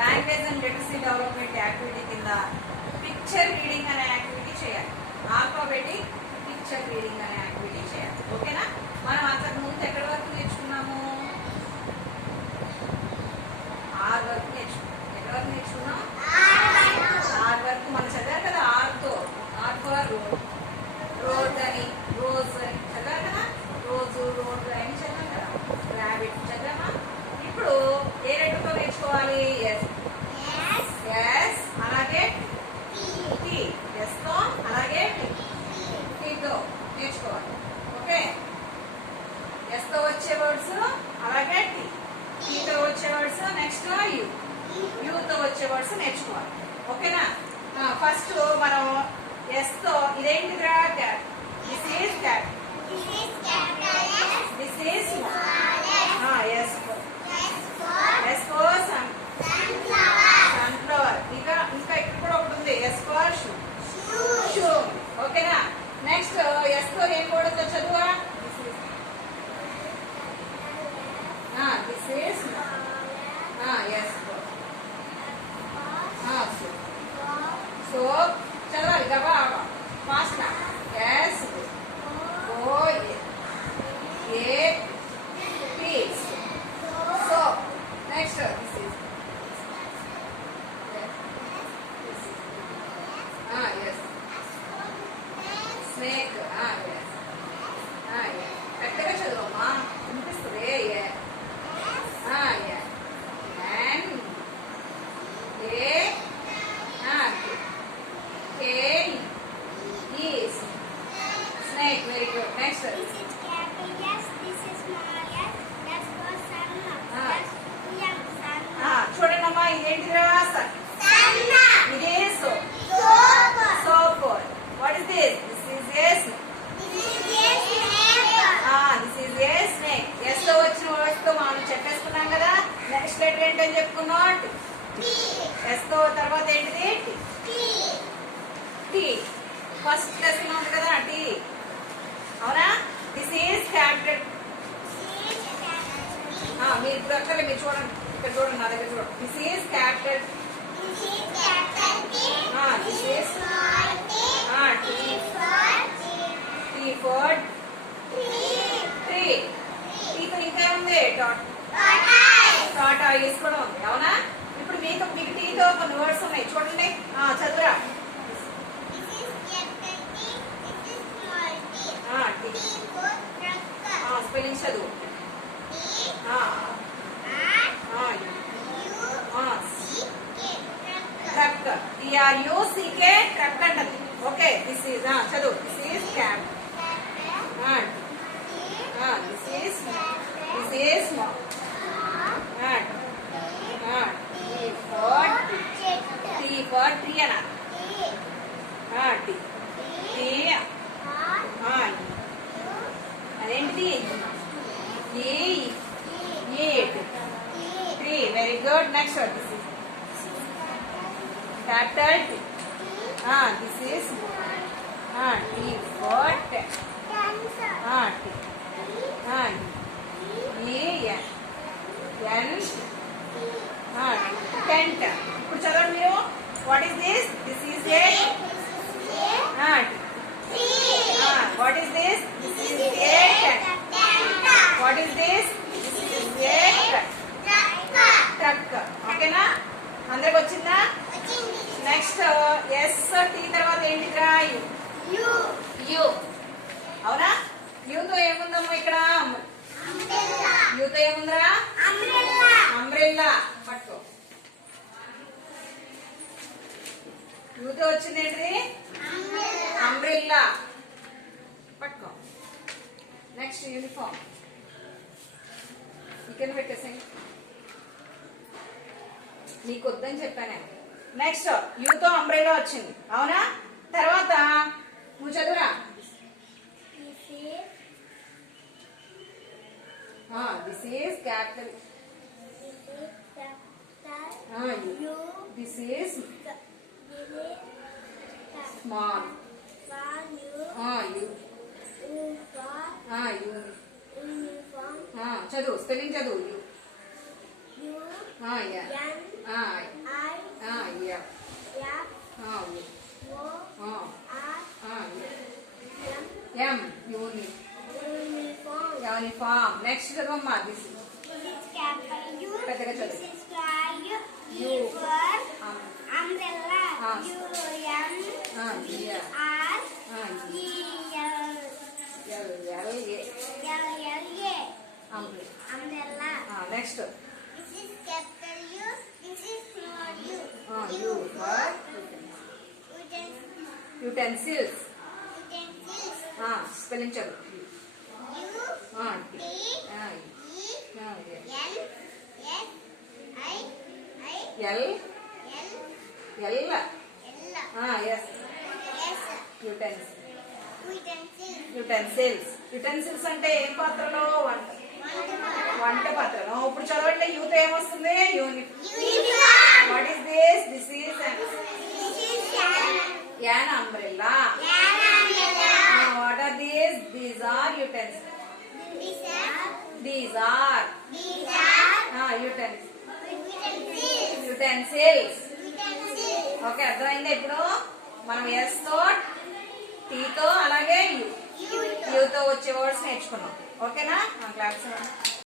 Language and literacy development activity కింద picture reading అనే activity చేయాలి. ఆల్ఫాబెటిక్ పిక్చర్ రీడింగ్ అనే యాక్టివిటీ చేయాలి. ఓకేనా? మనం అంతకు ముందు ఎక్కడి వరకు నేర్చుకున్నాము? ఆర్ వరకు నేర్చుకున్నాం. ఎక్కడి వరకు నేర్చుకున్నాం? ఆర్ వరకు మనం చదివాం కదా. ఆర్తో ఆర్ ఫర్ రోడ్ అని, రోజ్ అని చదివాం కదా. రోజు, రోడ్ అని చదివాం కదా. ర్యాబిట్ చదివామా? ఇప్పుడు ఏ రెండుతో నేర్చుకోవాలి? ఎస్ ఎస్ అలాగే టీ, ఎస్తో అలాగే టీతో నేర్చుకోవాలి. ఓకే, ఎస్తో వచ్చే వర్డ్స్ అలాగే టీ, టీతో వచ్చే వర్డ్స్ నెక్స్ట్ యూ, యూతో వచ్చే వర్డ్స్ నేర్చుకోవాలి. ఓకేనా? ఫస్ట్ మనం ఎస్తో ఇదేంటిదిరా? Cat. This is cat. This is S for sunflower. ఇంకా ఇక్కడ కూడా ఒకటి ఉంది, ఎస్ ఫర్ షూ. షూ. ఓకేనా? నెక్స్ట్ ఎస్ తో ఏం కూడా చదువా? This is S soap. చదవాలి గబా fast. S O A P soap. Next this is S snake. పెద్దగా చదువమ్మా, వినిపిస్తుంది. Snake. Very good. Next. This is capital S. This is small s. That's for sun. That's young sun. చూడండి అమ్మా, ఇదేంటిరా? Sun. ఇదే soap. Soap. Soap. What is this? This is a snake. This is a snake. This is a snake. S తో వచ్చిన words తో మనం చెప్పేసుకున్నాం కదా. Next letter ఏంటని చెప్పుకున్నాం? T. S తో తర్వాత ఏంటిది? T. టీ. ఫస్ట్ లెసన్ ఉంది కదా టీ. అవునా? This is capital. మీరు ఇప్పుడు అక్కడ మీరు చూడండి, ఇక్కడ చూడండి, నా దగ్గర చూడండి. This is capital. This is capital T. This is small t. T for T for tree. Tree. టీతో ఇంకా ఉంది Tortoise. టాటాయిస్ కూడా ఉంది. అవునా? ఇప్పుడు మీకు టీతో కొన్ని వర్డ్స్ ఉన్నాయి, చూడండి. చదువురా. This is capital T. This is small t. T. T for truck. Spelling చదువు. T. ఆ, R. U. U. C. K. Truck. Truck. TRUCK truck అంటది. ఓకే, దిస్ ఈజ్ చదువు. This is cap. This is small. T for tree అనా? T. T. అదేంటిది? Eat. Tree. Very good. Next this is capital T. This is T for tent. T. Tent. ఇప్పుడు చదవండి మీరు. What is this? This is a what is this? This is a tent. What is this? This is a truck. ఓకేనా? అందరికి వచ్చిందా? Next S T తర్వాత ఏంటిదిరా? You. అవునా? యూతో ఏముందమ్మా ఇక్కడ? యూతో ఏముందిరా? అంబ్రెల్లా. పట్టుకో. యూతో వచ్చింది ఏంటిది? అంబ్రెల్లా. పట్టుకో. Next uniform. చికెన్ పెట్టేసి నీకు వద్దని చెప్పాను. నెక్స్ట్ యూతో అంబ్రెల్లా వచ్చింది. అవునా? తర్వాత నువ్వు చదువురా. This is capital. This is small. చదువు, స్పెల్లింగ్ చదువు. యూనిఫామ్. నెక్స్ట్ చదవమ్మా. This This is capital U. పెద్దగా This చదువు. is small U. U. E for umbrella. Ah. U M yeah. R Ah. E L L L A L L A. Umbrella. Next This is capital U. This is small U. U for utensils. utensils. Utensils. Spelling చదువు. U T E N S I I L L L L S. S utensils. utensils. Utensils. Utensils అంటే ఏం పాత్రలో? వంట పాత్రలో. ఇప్పుడు చదవండి. Youth ఏమొస్తుంది? Uniform. What is this? This is This is an umbrella. What are these? These are utensils. These are utensils. Utensils. Okay, అర్థమైందా? ఇప్పుడు మనం ఎస్ తో, టీ తో, అలాగే యూ తో వచ్చే వర్డ్స్ నేర్చుకున్నాం. ఓకేనా? క్లాస్